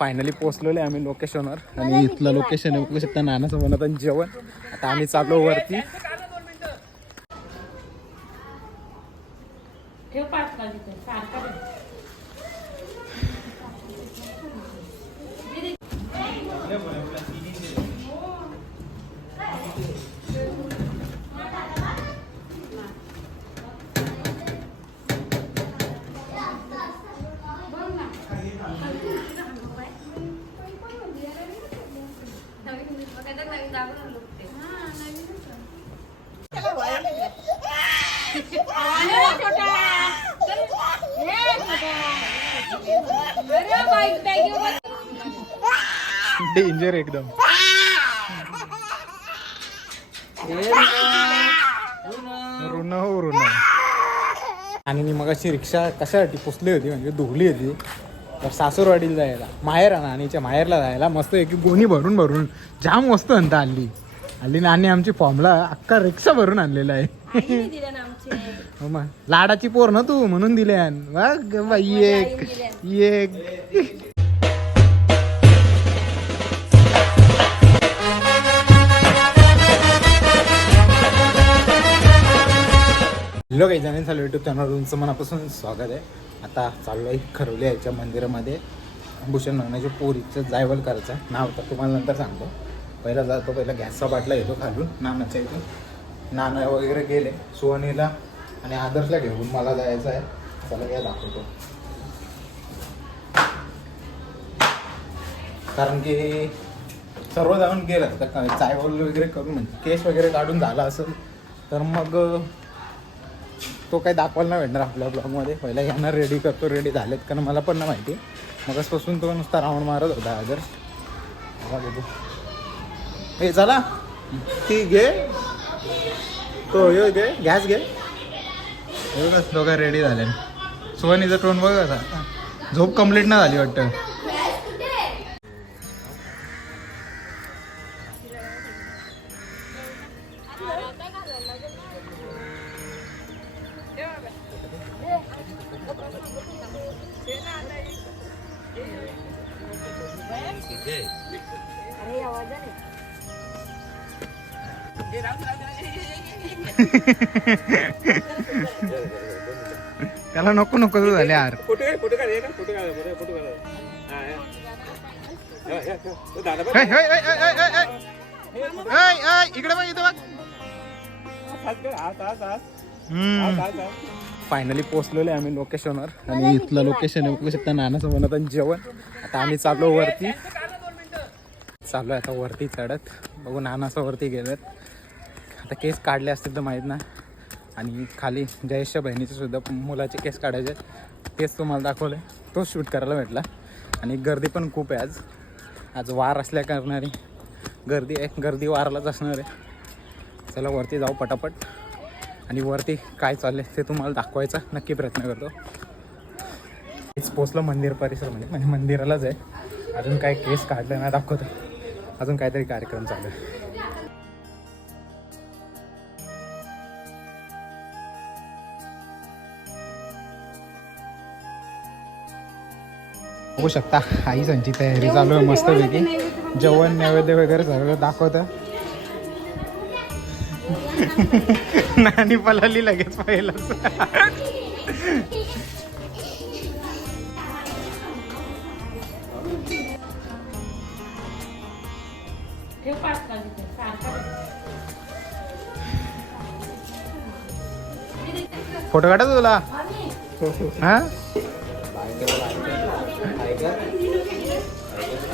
Finally पोहोचलेलो आहे आम्ही लोकेशनवर आणि इथलं लोकेशन आहे बघू शकता नानाचं बनत आणि जेवण. आता आम्ही चाललो वरती. ठेव पाच डेंजर एकदम. ऋण हो आणि मी मग अशी रिक्षा कशासाठी पुसली होती म्हणजे धुवली होती. तर सासूरवाडीला जायला माहेर ना आणीच्या माहेरला जायला मस्त एक गोणी भरून भरून जाम वस्तू आणता हल्ली हल्ली नानी आमची फॉर्मला अख्खा रिक्षा भरून आणलेला आहे. हो मग लाडाची पोर ना तू म्हणून दिले बघ बाई एक एक. हॅलो काही जमीन चालू युट्यूब चॅनल तुमचं मनापासून स्वागत आहे. आता चाललो आहे खरवली याच्या मंदिरामध्ये. भूषण नानाच्या पोरीचं जायवल करायचं नाव तर तुम्हाला नंतर सांगतो. पहिला जातो पहिला गॅसचा बाटला येतो खालून नानाच्या इथून नाना वगैरे गेले सुहानीला आणि आदर्शला घेऊन मला जायचं आहे. चला या दाखवतो. कारण की सर्व जाऊन गेलं तर काय चायवल वगैरे करून म्हणजे केस वगैरे काढून झाला असेल तर मग तो काही दाखवायला नाही भेटणार आपल्या ब्लॉगमध्ये पहिला यांना रेडी करतो रेडी झालेत कारण मला पण नाही माहिती. मगसपासून तो नुसता राऊंड मारत होता आदर्श हे चला. ती घे. तो ये घे. गॅस घे. हे दोघं रेडी झाले. सुवनीचं टोन बघ आता झोप कंप्लीट नाही झाली वाटतं. ऐ, ऐ, ऐ. ऐ, ऐ, इकडे बघ इथं बघ. फायनली पोहोचलेलो आहे आम्ही लोकेशनवर आणि इथलं लोकेशन आहे बघू शकता नानाचं बनत आणि जेवण. आता आम्ही चाललो वरती. चाललो आहे आता वरती चढत. बघू नानाचं वरती गेलेत. आता केस काढले असतील तर माहीत ना आणि खाली जयेशच्या बहिणीचे सुद्धा मुलाचे केस काढायचे आहेत. तेच तुम्हाला दाखवलं. आहे तोच शूट करायला भेटला. आणि गर्दी पण खूप आहे आज. आज वार असल्या करणारी गर्दी आहे. गर्दी वारालाच असणार आहे. चला वरती जाऊ पटापट. आणि वरती काय चाललंय ते तुम्हाला दाखवायचा. नक्की प्रयत्न करतो. हेच पोचलं मंदिर परिसरमध्ये. म्हणजे मंदिरालाच आहे. अजून काय केस काढलं नाही दाखवतो. अजून काहीतरी कार्यक्रम चालू आहे. बघू शकता. आई सांची तयारी चालू आहे मस्तपैकी जेवण नैवेद्य वगैरे सगळं दाखवतं. नानी पलाली लगेच दे. फोटो काढायचा तुला? हा?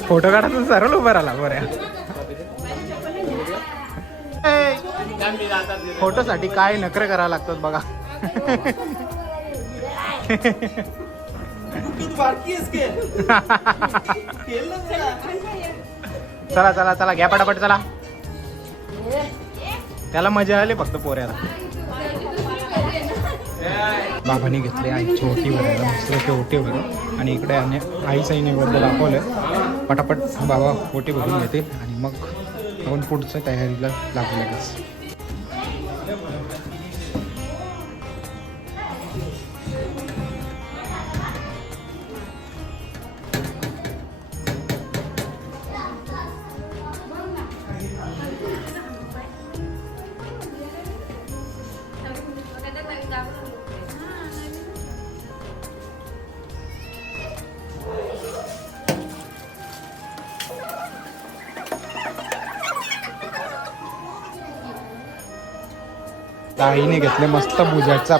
फोटो काढायचा सरळ उभं राहिला बऱ्या. फोटोसाठी काय नखरे करावं लागतात बघा. चला चला चला घ्या पटापट चला. त्याला मजा आली फक्त पोऱ्याला. बाबांनी घेतले आईची ओटी वगैरे मस्त ओटी वगैरे आणि इकडे आणि आईचाही नैवेद्य दाखवलं पटापट बाबा ओटी भरून घेते आणि मग आपण पुढच्या तयारीला लागू लगेच आईने घेतले मस्त भुजाचा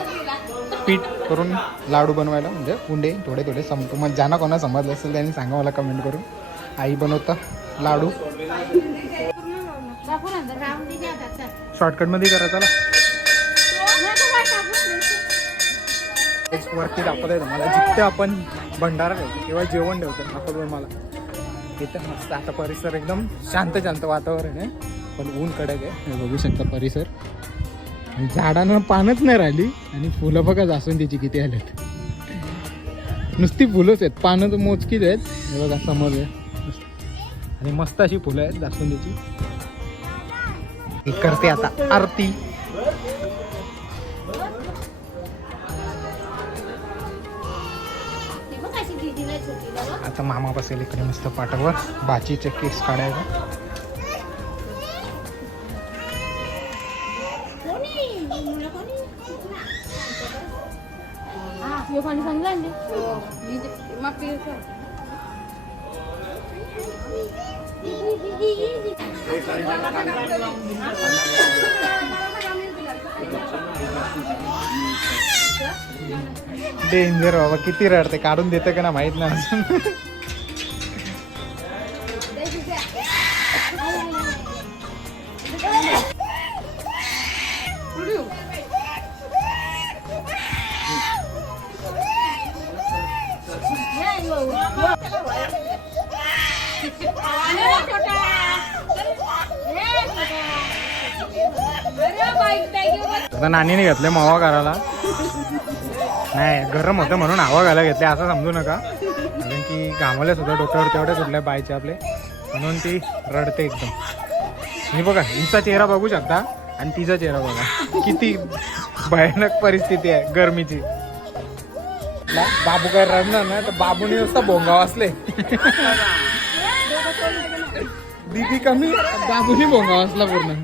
पीठ करून लाडू बनवायला म्हणजे उंडे थोडे थोडे समतो मग ज्यांना कोणा समजलं असेल त्यांनी सांगा मला कमेंट करून. आई बनवतं लाडू. शॉर्टकटमध्ये करा चला. तेच वरती दाखवत आहे मला. जिथे आपण भंडारा ठेवतो किंवा जेवण ठेवतो दाखवतो मला इथं मस्त आता परिसर एकदम शांत शांत वातावरण आहे पण ऊन कडक आहे. बघू शकता परिसर. आणि झाडांना पानच नाही राहिली आणि फुलं बघा जास्वंदीची किती आलेत नुसती फुलंच आहेत पानं तर मोजकीच आहेत. हे बघा समोर आहे. आणि मस्त अशी फुलं आहेत जास्वंदीची. करते आता आरती. आता मामा बसेल इकडे मस्त पाटावर. बाचीचे केस काढायला. डेंजर बाबा किती रडते काढून देते का ना माहीत नाही आता नानीने घेतले मावा करायला. नाही गरम होतं म्हणून हवा घाला घेतले. असं समजू नका. कारण की घामवल्या सुद्धा डोक्यावर तेवढे सुटले बायचे आपले. म्हणून ती रडते एकदम. मी बघा हिचा चेहरा बघू शकता. आणि तिचा चेहरा बघा. किती भयानक परिस्थिती आहे गरमीची. बाबू काय रडणार ना तर बाबूने नुसता भोंगाव असले दीदी कमी बाबूने भोंगाव असला पूर्ण.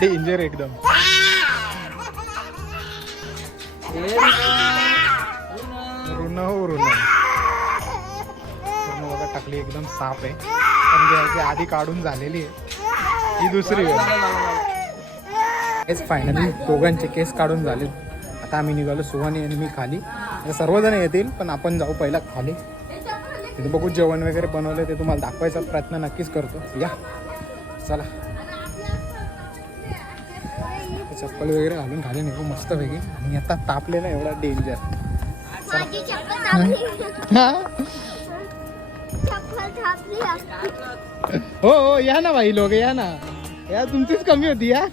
डेंजर एकदम. हो ऋण. बघा टाकली एकदम साफ आहे. पण जी आधी काढून झालेली आहे. ही दुसरी केस फायनली दोघांचे केस काढून झाले आता आम्ही निघालो सुहानी आणि मी खाली. सर्वजण येतील पण आपण जाऊ पहिला खाली. तिथे बघू जेवण वगैरे बनवलं ते तुम्हाला दाखवायचा प्रयत्न नक्कीच करतो. या. चला. चप्पल वगैरे घालून खाली निघू मस्त पैकी आणि आता तापलेला एवढा डेंजर हो? हो या ना भाई लोक या ना. या तुमचीच कमी होती या.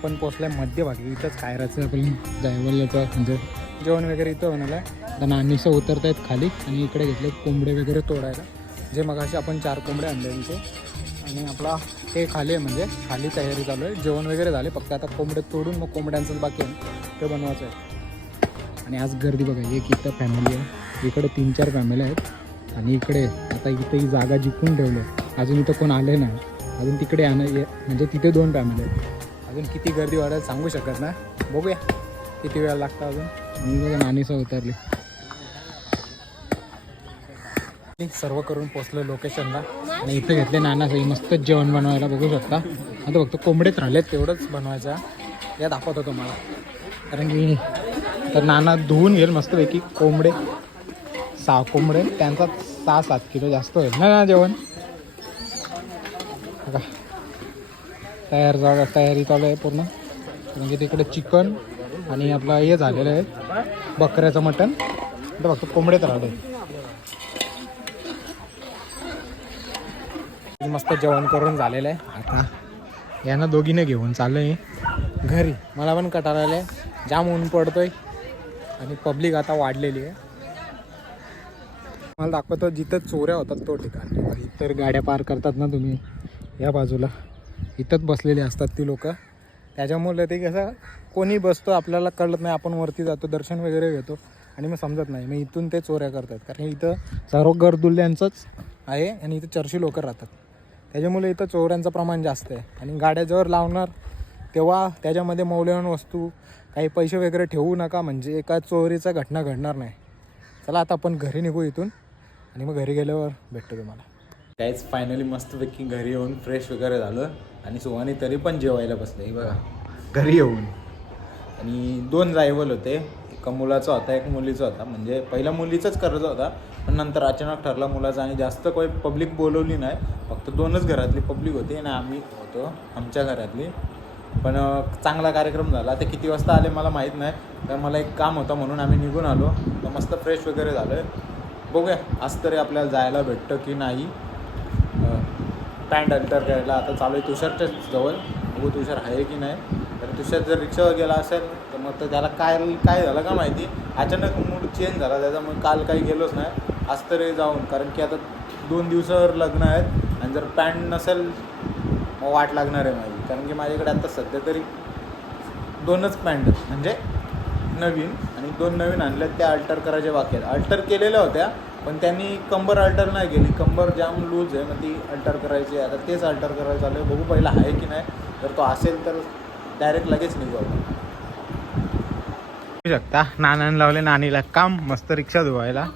आपण पोचलाय मध्यभागी. इथंच खायराचं आपण जायवल्याचं म्हणजे जेवण वगैरे इथं होणार आहे नानीसं उतरत आहेत खाली आणि इकडे घेतले कोंबडे वगैरे तोडायला. जे मग असे आपण चार कोंबडे आणले इथे आणि आपला हे खाली आहे म्हणजे खाली तयारी चालू आहे. जेवण वगैरे झाले. फक्त आता कोंबडे तोडून मग कोंबड्यांचंच बाकी आहे. ते बनवायचं आहे. आणि आज गर्दी बघा एक इथं फॅमिली आहे. इकडे तीन चार फॅमिली आहेत. आणि इकडे आता इथे ही जागा जिंकून ठेवली आहे. अजून इथं कोण आले नाही. अजून तिकडे आणा म्हणजे तिथे दोन फॅमिली आहेत. अजून किती गर्दी वाढायला सांगू शकत ना बघूया किती वेळ लागतं अजून. मी बघा नानीसं उतरली. सर्व करून पोचलो लोकेशनला. आणि इथे घेतले नानासही मस्त जेवण बनवायला बघू शकता. आता फक्त कोंबडेच राहिलेत तेवढंच बनवायचं. या दाखवतो तुम्हाला. कारण की तर नाना धुवून घेईल मस्तपैकी कोंबडे. सहा कोंबडे. त्यांचा सहा सात किलो जास्त होईल. ना जेवण? तयार जागा तयारी चालू आहे पूर्ण. म्हणजे तिकडे चिकन आणि आपलं हे झालेलं आहे बकऱ्याचं मटण. तर फक्त कोंबडेच राहिले मस्त जेवण करून झालेलं आहे. आता यांना दोघीनं घेऊन चाललोय घरी. मला पण कटाळा आलाय जाम ऊन पडतोय. आणि पब्लिक आता वाढलेली आहे. मला दाखवतो जिथं चोऱ्या होतात तो ठिकाण. इतर गाड्या पार करतात ना तुम्ही या बाजूला. इथंच बसलेली असतात ती लोक. त्याच्यामुळे ते कसं कोणी बसतो आपल्याला कळत नाही आपण वरती जातो दर्शन वगैरे घेतो. आणि मग समजत नाही मग इथून ते चोऱ्या करतात. कारण इथं सर्व गरदुल्ल्यांचंच आहे आणि इथं चर्ची लोक राहतात. त्याच्यामुळे इथं चोऱ्यांचं प्रमाण जास्त आहे. आणि गाड्या जवळ लावणार तेव्हा त्याच्यामध्ये मौल्यवान वस्तू काही पैसे वगैरे ठेवू नका म्हणजे एका चोरीचा घटना घडणार नाही. चला आता आपण घरी निघू इथून. आणि मग घरी गेल्यावर भेटतो तुम्हाला. काहीच फायनली मस्तपैकी घरी येऊन फ्रेश वगैरे झालं. आणि सुहानी तरी पण जेवायला बसले हे बघा. घरी येऊन. आणि दोन जायवल होते एक मुलाचा होता एक मुलीचा होता. म्हणजे पहिला मुलीचाच कर्ज होता पण नंतर अचानक ठरला मुलाचा आणि जास्त काही पब्लिक बोलवली नाही. फक्त दोनच घरातली पब्लिक होती आणि आम्ही होतो आमच्या घरातली. पण चांगला कार्यक्रम झाला. ते किती वाजता आले मला माहीत नाही. तर मला एक काम होतं म्हणून आम्ही निघून आलो. तर मस्त फ्रेश वगैरे झालं आहे बघूया आज तरी आपल्याला जायला भेटतं की नाही. पॅन्ट अल्टर करायला आता चालू आहे तुषारच्याच जवळ. बघू तुषार आहे की नाही. तर तुषार जर रिक्षावर गेला असेल तर मग तर त्याला काय काय झालं का माहिती? अचानक मूड चेंज झाला. त्याचा मग काल काही गेलोच नाही. आज तरी जाऊन. कारण की आता दोन दिवसावर लग्न आहेत. आणि जर पॅन्ट नसेल मग वाट लागणार आहे माझी. कारण की माझ्याकडे आता सध्या तरी दोनच पॅन्ट म्हणजे नवीन आणि दोन नवीन आणल्या त्या अल्टर करायच्या बाकी आहेत. अल्टर केलेल्या होत्या. पण त्यांनी कंबर अल्टर नाही केली. कंबर जाम लूज आहे. मग ती अल्टर करायची आहे. आता तेच अल्टर करायचं चालू आहे बघू पहिला आहे की नाही. जर तो असेल तर डायरेक्ट लगेच निघू आपण शकता. नानाने लावले. नानीला काम. मस्त रिक्षा धुवायला.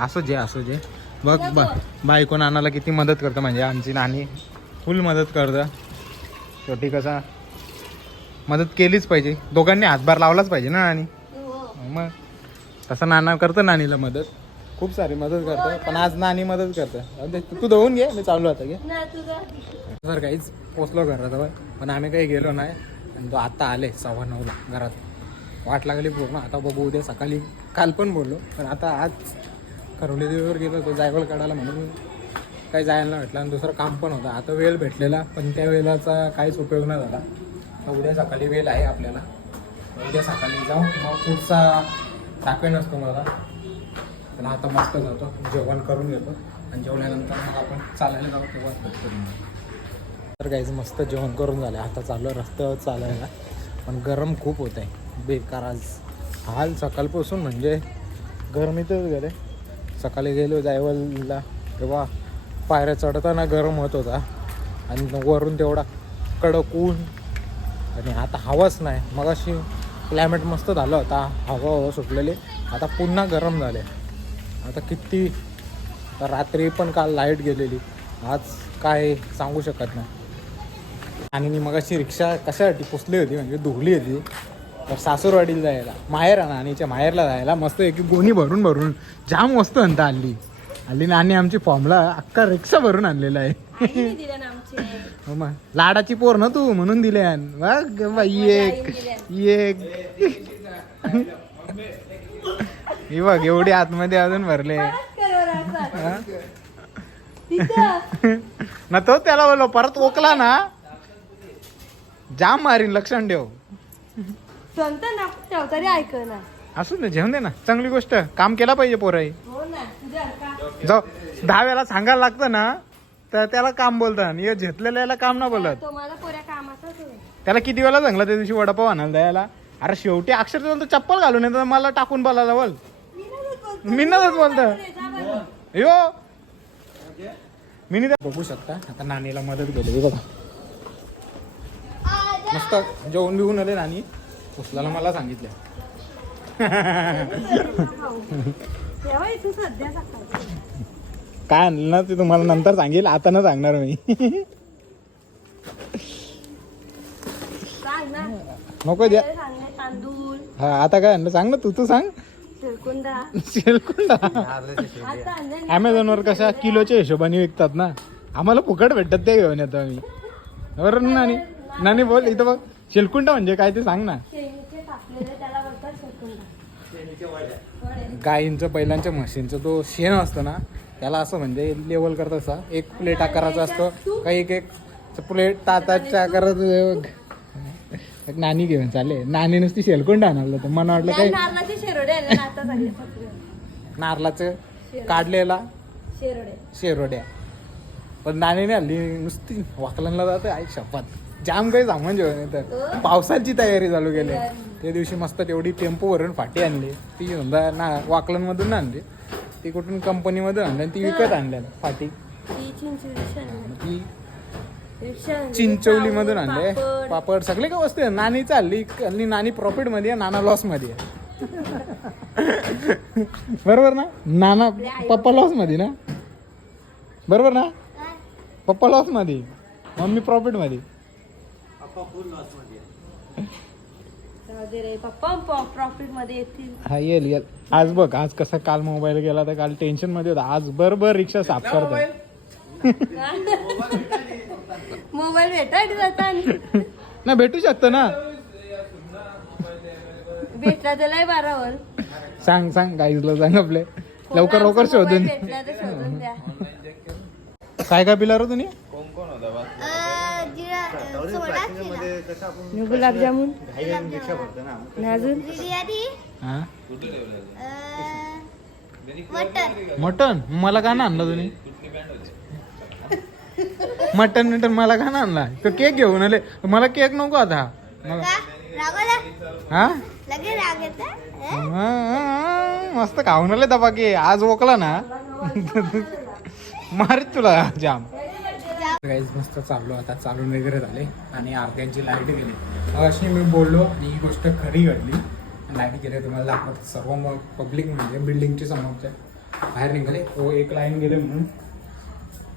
असू जे असू जे बघ बघ. बायको नानाला किती मदत करतं. म्हणजे आमची नानी फुल मदत करतं. शेवटी कसा मदत केलीच पाहिजे. दोघांनी हातभार लावलाच पाहिजे ना नानी? मग तसं नाना करतं नानीला मदत. खूप सारी मदत करतं पण आज नानी मदत करतं. तू- तू धुवून घे मी चालू आता घे. सर काहीच पोचलो घराजवळ पण आम्ही काही गेलो नाही. आणि तो आता आले सव्वा नऊला घरात. वाट लागली पूर्ण. आता बघू उद्या सकाळी. काल पण बोललो पण आता आज खरवली देवीवर गेलो तो जायवळ काढायला म्हणून काही जायला नाही भेटलं. आणि दुसरं काम पण होतं. आता वेळ भेटलेला पण त्या वेळाचा काहीच उपयोग नाही झाला. तर उद्या सकाळी वेळ आहे आपल्याला. उद्या सकाळी जाऊ. मग पुढचा दाखवेन असतो मला पण आता मस्त जातो. जेवण करून घेतो आणि जेवल्यानंतर मग आपण चालायला जाऊ तेव्हा तर काहीच मस्त जेवण करून झालं. आता चालू आहे रस्त्यावर चालायला. पण गरम खूप होत आहे. बेकार आज. हाल सकाळपासून म्हणजे गरमीतच गेले. सकाळी गेलो जायवलला. तेव्हा पायऱ्या चढताना गरम होत होता. आणि वरून तेवढा कडक ऊन. आणि आता हवाच नाही. मग अशी क्लायमेट मस्त झालं. होता हवा हवा सुटलेली. आता पुन्हा गरम झाले. आता किती तर रात्री पण काल लाइट गेलेली. आज काय सांगू शकत नाही. आणि मी मग अशी रिक्षा कशासाठी पुसली होती? म्हणजे धुगली होती. तर सासूरवाडीला जायला. माहेर आहे नानीच्या माहेरला जायला. मस्त एक गोणी भरून भरून जाम मस्त आणता हल्ली हल्ली नानी आमची फॉर्मला अख्खा रिक्षा भरून आणलेला आहे. हो मग लाडाची पोर ना तू म्हणून दिले बघ बाई एक एक. ही बघ एवढी आतमध्ये अजून भरले? ना तो त्याला बोलो परत ओकला ना. जाम मारीन लक्षण ठेव. संत ना ठेव तरी ऐक ना. असू दे जेवण दे ना. चांगली गोष्ट. काम केला पाहिजे पोराई हो. जाऊ. दहा वेळा सांगायला लागतं ना. तर त्याला काम बोलतात. आणि हे झेतलेल्याला काम ना बोलत. पोऱ्या कामाचाच. त्याला किती वेळा सांगला त्या दिवशी वडापाव आणायला द्यायला? अरे शेवटी अक्षरशः तो चप्पल घालून येतो मला टाकून बोलायला बोल. मी नच बोलत यो. मी नाही त्या- बघू शकता आता नानीला मदत केली बघा. मस्त जेवण बिवून आले नानी उचलायला मला सांगितलं. तेव्हा इथून सध्या काय आणलं ना ते तुम्हाला नंतर सांगेल आता ना सांगणार मी. सांग ना. नको द्या. तांदूळ. हा आता काय आणलं? सांग ना तू तू सांग. शिरकुंडा शेलकुंडा. आता आणलं ना. ॲमेझॉनवर कशा किलोच्या हिशोबाने विकतात ना? आम्हाला फुकट भेटतात ते घेऊन येतो आम्ही. बरोबर ना नानी? नानी बोल इथं बघ. शेलकुंडा म्हणजे काय ते सांग ना. शेंगीचे कापलेले त्याला बोलतात शिरकुंडा गायींचं बैलांच्या म्हशींचं तो शेण असतं ना त्याला असं म्हणजे लेवल करत असा. एक प्लेट आकाराचा असतो काही एक एक प्लेट ताताच्या आकाराचं एक नानी घेऊन चाले नानी नुसती शेलकुंडा आणलं तर मला वाटलं काही नारळाचे शेरोडे आले ना आता सगळे. पकडले. नारळाचं काढलेला शेरोडे. शेरोड्या. पण नाणीने हल्ली नुसती वाकलनला जाते. आई शपथ. जाम काही सामान जेवण येतं. पावसाची तयारी चालू केली. त्या दिवशी मस्त तेवढी टेम्पो भरून फाटी आणली. ती समजा ना वाकलनमधून आणली. ती कुठून कंपनीमधून आणली आणि ती विकत आणल्या फाटी. ती चिंचवली मधून आणले पापड. सगळे काय वस्तू आहे नानी चालली आणि नानी प्रॉफिटमध्ये आहे नाना लॉसमध्ये आहे. बरोबर ना? नाना पप्पा लॉसमध्ये ना? बरोबर ना? पप्पा लॉसमध्ये मम्मी प्रॉफिटमध्ये. जाऊ दे रे पप्पा प्रॉफिटमध्ये येतील. हा येईल येईल. आज बघ आज कसा काल मोबाईल गेला तर काल टेन्शनमध्ये होता. आज बरोबर रिक्षा साफ करतो मोबाईल भेटायला जाता आणि. ना भेटू शकतं ना. भेटला तर लय बारावर सांग सांग गाईजला सांग आपले. लवकर लवकर शोधून. मोबाईल भेटला तर शोधून द्या. काय काय पिला रे तुम्ही? जिरा अं, सोडा. गुलाबजामुन आणि अजून? बिर्याणी हा? अं, मटन मटन मला का ना आणलं तुम्ही? मटन मिटन मला का ना आणला? तो केक घेऊन आले. मला केक नको आता. मला का रागाला हा? लगे राग येतं? अं? हा, मस्त खाऊन आले दबा की. आज ओकला ना. मारित तुला जाम. गाईज मस्त चाललो आता. चालून वगैरे झाले आणि आरत्यांची लाइट गेली. अशी मी बोललो आणि ही गोष्ट खरी घडली. लाइट गेले तुम्हाला दाखवत. सर्व मग पब्लिक म्हणजे बिल्डिंगची समोरच्या बाहेर निघाले. तो एक लाईन गेले म्हणून.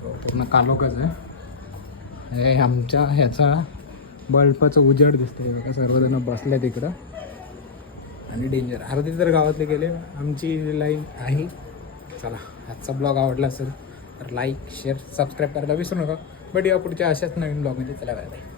पूर्ण कालोकच आहे. हे आमच्या ह्याचा बल्बचं उजेड दिसतंय. बघा सर्वजण बसले तिकडं. आणि डेंजर अर्धी तर गावातले गेले. आमची लाईन आहे. चला आजचा ब्लॉग आवडला असेल तर लाईक शेअर सबस्क्राईब करायला विसरू नका. बट या पुढच्या अशाच नवीन ब्लॉगमध्ये चला बाय बाय